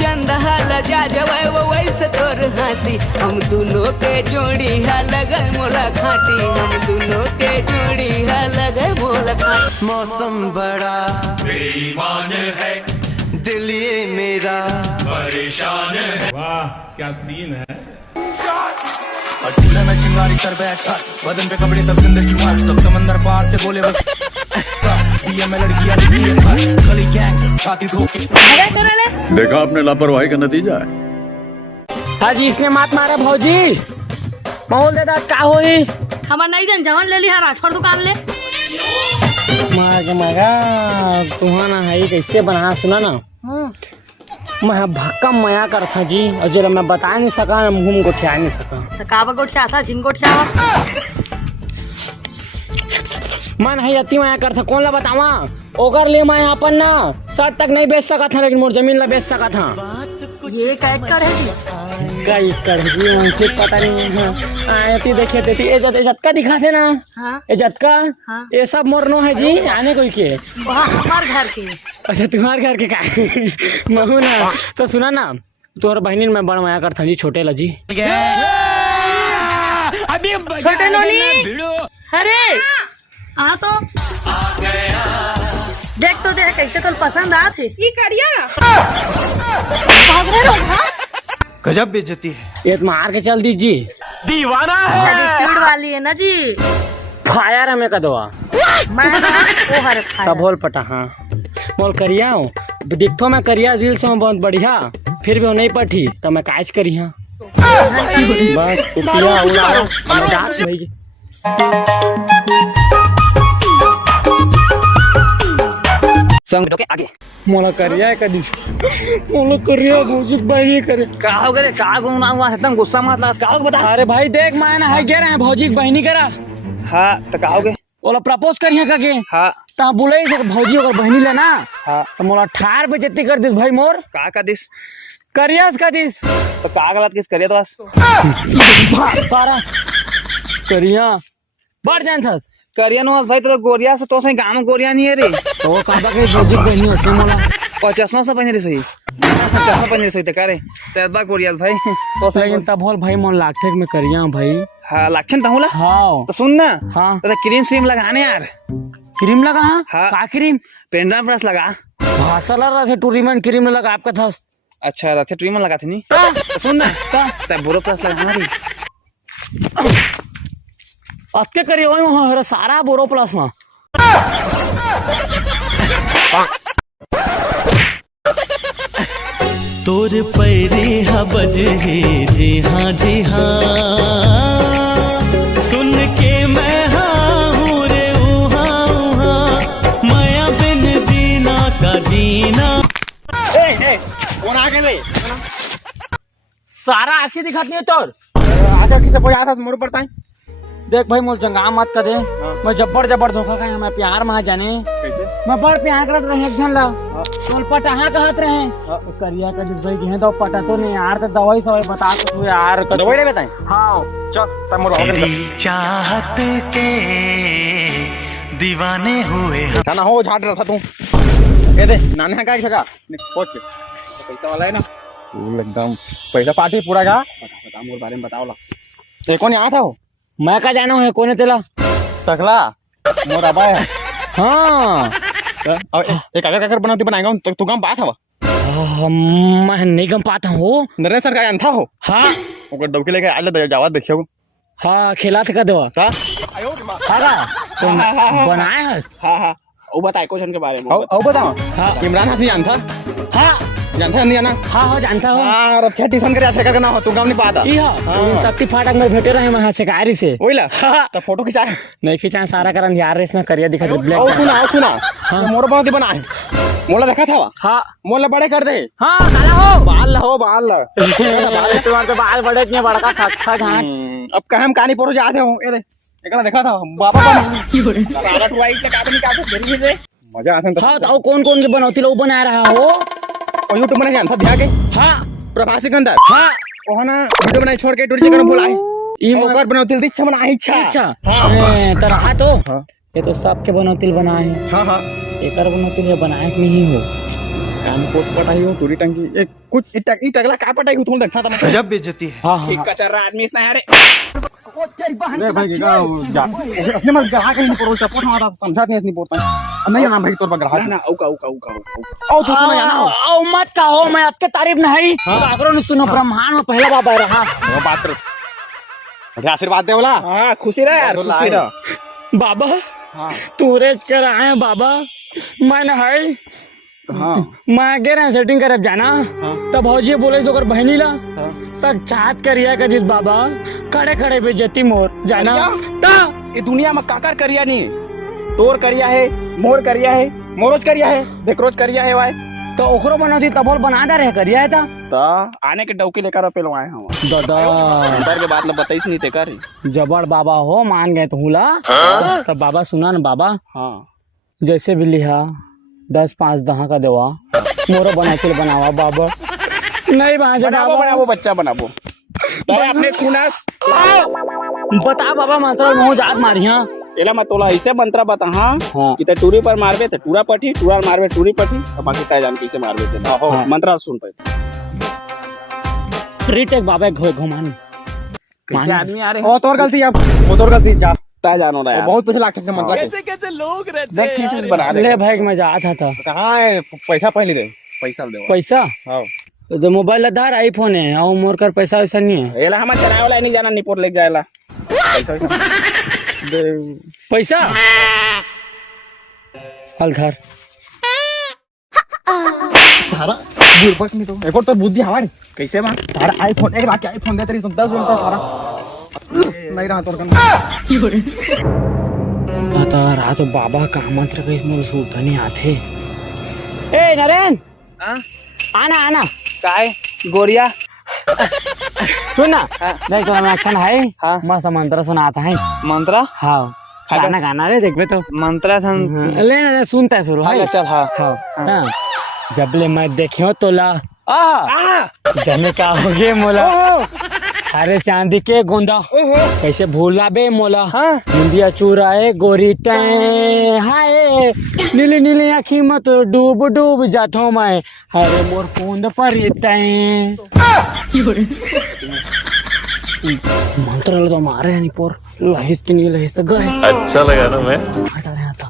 चंदा लजा जवाय वैसे तोर हंसी हम दोनों के जोड़ी है लगे मोला खाटी हम दोनों के जोड़ी है लगे मोला खाटी। मौसम बड़ा बेईमान है, दिल ये मेरा परेशान है। वाह क्या सीन है। और चिल्ला में चिंगारी सर पे एक्शन बदन पे कपड़े तब जिंदगी मार तब समंदर पार से बोले बस ये मैं लड़कियां गली गैंग छाती ठोकी। देखा आपने लापरवाही का नतीजा है। हाँ जी इसने मात मारा भौजी मोल दे का होई हमार नहीं जन जवन ले ली हर आठवार दुकान ले मगा तुहाना है कैसे बना सुना ना मैं भक्का मया कर था जी और जरा मैं बता नहीं सका घूम को ठिया नहीं सका काबा गोठिया था जिन गोठिया मन है अति मया कर था कौन ला बतावा ओकर ले मैं अपन ना सर तक नहीं बेच सका था लेकिन मोर जमीन ला बेच सका था। ये क्या कर है जी कई कर जी मुझे पता नहीं है आयती देखे देती इज्जत का दिखा थे ना इज्जत का ये सब मोरनो है जी आने कोई के वहाँ हमार घर के। अच्छा तुम्हारे घर के का महू ना तो सुना ना तोहर बहनी में बड़ माया कर था जी छोटे ला जी अभी छोटे नोनी अरे हाँ तो देख तो देख कैसे तो पसंद आ थे ये करिया ना गजब बेइज्जती है। ये तो मार के चल दीजिए दीवाना है एटीट्यूड वाली है ना जी फायर हमें का दवा मैं वो हर सब बोल पटा हाँ बोल करिया हूँ दिखो मैं करिया दिल से बहुत बढ़िया फिर भी वो नहीं पठी तो मैं काज करी हाँ बस भाई संग के आगे मोला करिया है कदी मोला करिया भौजी बहनी करे का हो गए का गुना हुआ एकदम गुस्सा मत ला का बता। अरे भाई देख मैं ना है गे रहे भौजी की बहनी करा हां तो का हो गए ओला प्रपोज करिया का के हां ता बोले से भौजी ओकर बहनी लेना हां तो मोला ठार बेइज्जती कर दिस भाई मोर का दिस करियास का दिस तो का गलत किस करिया तो बस सारा करिया बढ़ जान थस करिया नो भाई तो गोरिया से तो सही गांव में गोरिया नहीं है रे ओ काबा के भौजी की बहनी हसे मोला 50 से पहने रे सही 50 पहने सही तो करे तेजबा गोरिया भाई तो लेकिन तब बोल भाई मन लागथे कि मैं करिया भाई हां लाखन तहुला हां तो सुन ना हाँ तो क्रीम श्रीम लगाने यार क्रीम लगा हाँ। का क्रीम पेंडा ब्रश लगा भाषा लग रहा था टूरिमेंट क्रीम लगा आपका था अच्छा रथे ट्रीम लगा थे नहीं तो सुन ना तब बोरो प्लस लगाना रे अत्ते करिए ओए वहां सारा बोरो प्लस में तोर पैरे हा बजे जी हाँ सुन के मैं हूँ रे उहा माया बिन जीना का जीना। कौन आ गए सारा आंखें दिखाती है तोर आगे किसे कोई आता मोर पड़ता है देख भाई मोल जंगा मत कर दे मैं जबर धोखा खाया मैं प्यार में जाने कैसे मैं बड़ प्यार करत रहे एक जन ला तोल पटाहा कहत रहे करिया का भाई के तो पटा तो नहीं यार तो दवाई सवाई बता तो यार दवाई ले बताएं हां चल तब मोर तेरी चाहत के दीवाने हुए हम। ना हो झाड़ रहा था तू ये दे नाने का जगह खोज के पैसा वाला है ना फूल एकदम पैसा पार्टी पूरा का बता मोर बारे में बताओ ला ये कौन आया था वो मैं का जानो है कोने तेला टकला मोर अबा है हां एक अगर बनाती बनाएगा तो तू काम बात हवा मैं नहीं गम पाता हूँ नरेश सर का अंथा हो हाँ ओकर डबके लेके आले जावा देखियो हाँ खिला थे का देवा का तो बनाए है हां ओ बताए क्वेश्चन के बारे में ओ बताओ हाँ इमरान हाफिज जानता हाँ जानता नहीं जाना हाँ जानता हूँ हां और क्या ट्यूशन करे थे करना हो तू काम नहीं पाता इहा शक्ति फाटक में भेटे रहे वहां से कारी से ओइला तो फोटो खिंचा नहीं खिंचा सारा करन यार इसमें करिया दिखा दे ब्लैक आओ सुना मोर बहुत बना है मोला देखा था हाँ मोला बड़े कर दे हाँ काला हो बाल हो बाल तुम्हारे तो बाल बड़े इतने बड़का था घाट अब कहे हम कहानी परो जाते हो ये दे एकला देखा था बाबा सारा टुवाई के काटनी काटे देरी से मजा आता है। हाँ तो कौन कौन के बनौती लोग बना रहा हो और यूट्यूब में जानता ध्या के हाँ प्रभासी कंदर हाँ ओहना वीडियो बनाई छोड़ के टूरी जगह बोला है ई ओकर बनौतिल दी अच्छा बना इच्छा अच्छा तरह तो ये तो सबके बनौतिल बनाए हैं हां हां एकर बनौतिल है बनाए कि नहीं हो कान पोट पटाई हो पूरी टंकी एक कुछ ई टकला का पटाई हो तुम देखा था गजब बेइज्जती है। हाँ हाँ कचरा आदमी इसने यार अरे भाई का जा असली मत ग्राहक नहीं पड़ो सपोर्ट हमारा समझा नहीं पड़ता नहीं ना भाई तोर ग्राहक ना औ तो सुना जाना ओ मत कहो मैं आपके तारीफ नहीं काकरो ने सुनो ब्रह्मांड में पहला बाबा रहा वो बात बढ़िया आशीर्वाद दे बोला। हाँ खुशी रहा यार खुशी रहा बाबा। तू रेज कर आए हैं बाबा मैं ना है मैं कह रहे हैं सेटिंग कर जाना तब भौजी बोले तो कर बहनी ला सब चाहत करिया का जिस बाबा खड़े खड़े बेइज्जती मोर जाना ता ये दुनिया में काकर करिया नहीं तोर करिया है मोर करिया है मोरोज करिया है देखरोज करिया है भाई तो ओकरो बना दी तब बना दे रहे करिया है ता आने के डौकी लेकर पेलो आए हम दादा अंदर के बात ल बताइस नहीं ते कर जबड़ बाबा हो मान गए तो हुला तब बाबा सुना ना बाबा हां जैसे भी लिहा 10-5 दहा का देवा मोरो बना के बनावा बाबा नहीं बनाबो बच्चा बनाबो तो अपने खुनास बता बाबा मंत्र मुंह जात मारिया एला मैं तोला ऐसे मंत्र बता हाँ। कि ते टूरी पर मारबे ते टूरा पठी टूरा मारबे टूरी पठी और बाकी तय जान कैसे मारबे ते मंत्र सुन पे रीटेक बाबा घुमानी कैसे आदमी आ रहे ओ तोर गलती अब वो तोर गलती जा तय जानो रहा है बहुत पैसे लाग सकते मंत्र कैसे कैसे लोग रहते देख किस बना ले भाई मैं जाता था कहां है पैसा पहले दे पैसा दे पैसा हां तो मोबाइल आधार आईफोन है और मोर कर पैसा वैसा नहीं है एला हम चराय वाला नहीं जाना निपोर ले जाएला पैसा हलधर सारा बुरबक नहीं तो एक और तो बुद्धि हमारी कैसे मां सारा आईफोन एक लाख आईफोन दे तेरी तुम 10 मिनट सारा नहीं रहा तोर कन बता रहा तो बाबा का मंत्र कहीं मोर सूझ नहीं आते। ए नरेन आना आना काय गोरिया सुन ना देख तो मैं एक्शन है मस्त मंत्र सुनाता है मंत्र हाँ गाना गाना रे देख तो मंत्र ले सुनता है शुरू है चल हाँ हाँ जब ले मैं देखियो तोला जमे का हो गए मोला अरे चांदी के गोंदा कैसे भूला बे मोला इंडिया चुराए गोरी टै हाय नीली नीली आँखी मत डूब डूब जातो मैं अरे मोर पूंद पर मंत्र तो मारे नहीं पोर लहिस की नहीं लहिस तो गए अच्छा लगा ना मैं हटा रहा था